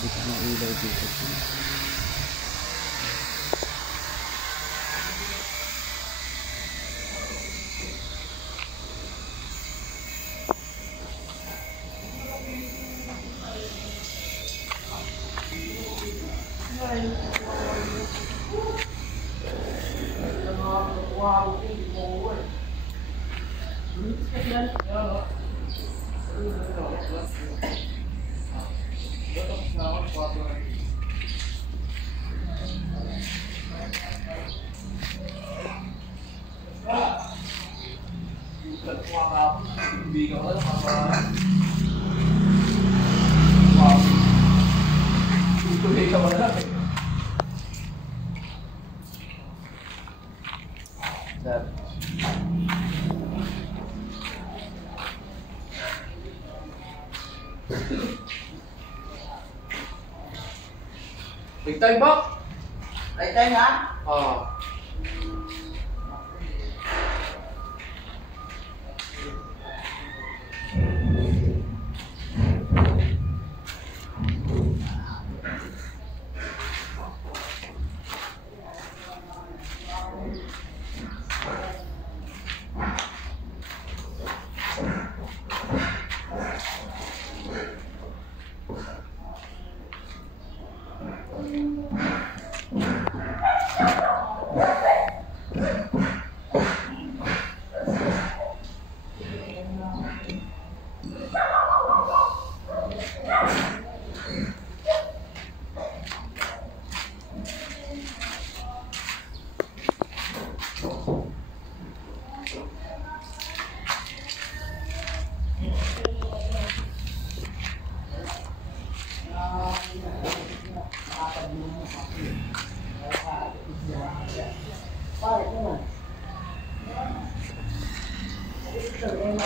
nakakabit ng ilaw dito. Big time ba? Right time ha? Oo.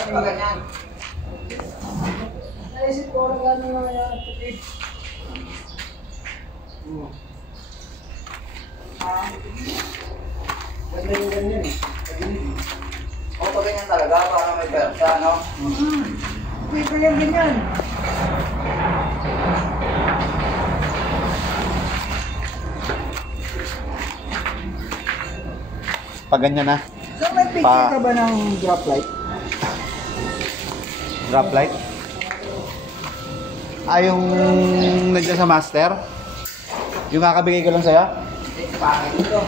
Ano ganyan? Naisip ko na gano'n naman yung tipid. Ganda yung ganyan eh. Oo, pag ganyan talaga, parang may persa, no? Hindi pa yung ganyan. Pag ganyan na. So may picture ka ba ng drop light? Drop light. Ah, yung nandiyan sa master? Yung kakabigay ko lang sa'yo? Pangit ito.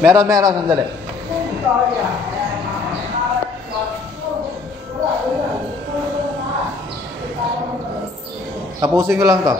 Meron, sandali. Tapusin ko lang to.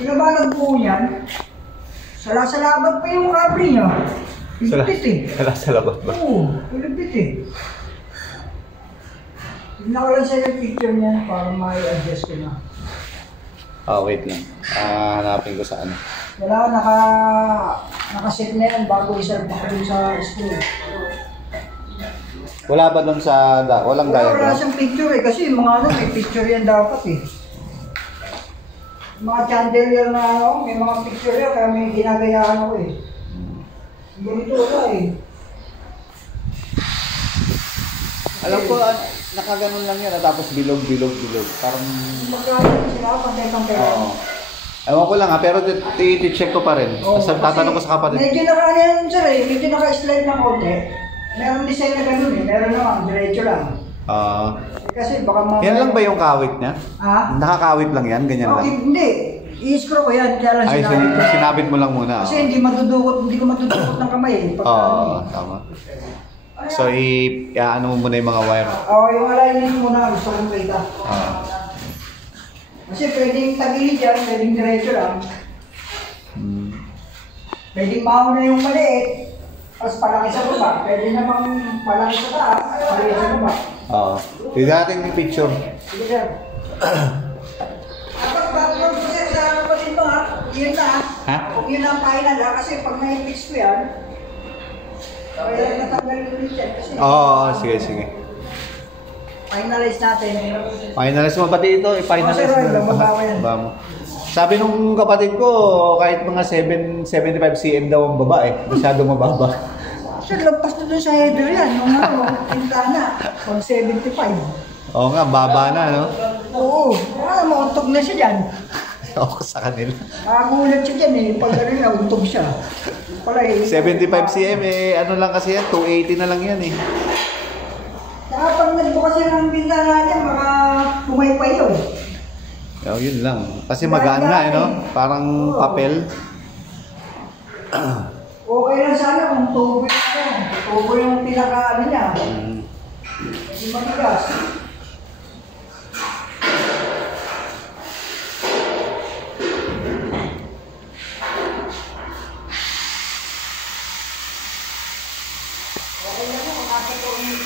Sino ba nagbuo yan? Sala-salabat pa yung kable niya. Ilipit eh. Salabat ba? Oo, ilipit eh. Tignan ko lang sa'yo yung picture niya para ma-adjust ko na. Oh, wait lang. Hanapin ko sa ano. Wala, nakaset na yan bago isalpak ko dun sa school. Wala ba doon sa... walang Wala diagram? siyang picture eh, kasi yung mga ano, may picture yan dapat eh. Mga chandelier na ano, may mga picture yan, kaya may ginagayaan ako eh. Ganito wala eh. Alam ko, nakaganon lang yan, tapos bilog. Parang... Magkakaroon sila, pantay-pang pera. Oo. Ewan ko lang ha, pero i-check ko pa rin. Oo, Kasi tatanong ko sa kapatid. Medyo naka-ano yan sir eh, medyo naka-slide ng konti. Meron design na ganun eh, meron naman, diretso lang. Kasi baka mamaya... Yan lang ba yung kawit niya? Ha? Nakakawit lang yan, ganyan lang. Hindi, i-screw ko yan, kaya lang Ay, sinabit mo lang muna. Kasi hindi ko matudukot ng kamay eh. Oo, tama. So, ano mo muna yung mga wire. Oo, yung alignment muna, gusto kong kita. Oo. Kasi pwedeng tagilid yan, pwedeng diretso lang. Pwede mauna yung maliit, tapos palaki sa baba. Pwede namang palaki sa taas, maliit sa baba. Oo. Tignan natin yung picture. Sige, sir. Dapat background ko, sir, sa ano pa dito, ha? Kung yun na, Ha? kung yun ang final, ha? Kasi pag na-fix ko yan, kaya natanggal ko ulit yan. Kasi, Oo, sige, sige. finalize natin. Finalize mo pati ito, i-finalize Oo, sir, mo. babawa yan. Baba mo. Sabi nung kapatid ko, kahit mga 75 cm daw ang baba eh. Masyado mababa. Sir, lampas na dun sa header yan. Yung ano, pintana, pag 75. Oo nga, baba na, no? Oo, mauntog na siya dyan. Ako sa kanila. Makagulat siya dyan eh. Pag ano na, untog siya. Pala eh. 75 cm eh, ano lang kasi yan, 280 na lang yan eh. Saka pag nagbukas siya ng bintana niya, baka pumaypay yun. Oh, yun lang. Kasi magaan nga eh, no? Parang papel. Okay lang sana kung tubo yung ano. Tubo yung pinaka-ano niya. Hindi matigas. Okay lang mo, kung nasa po yung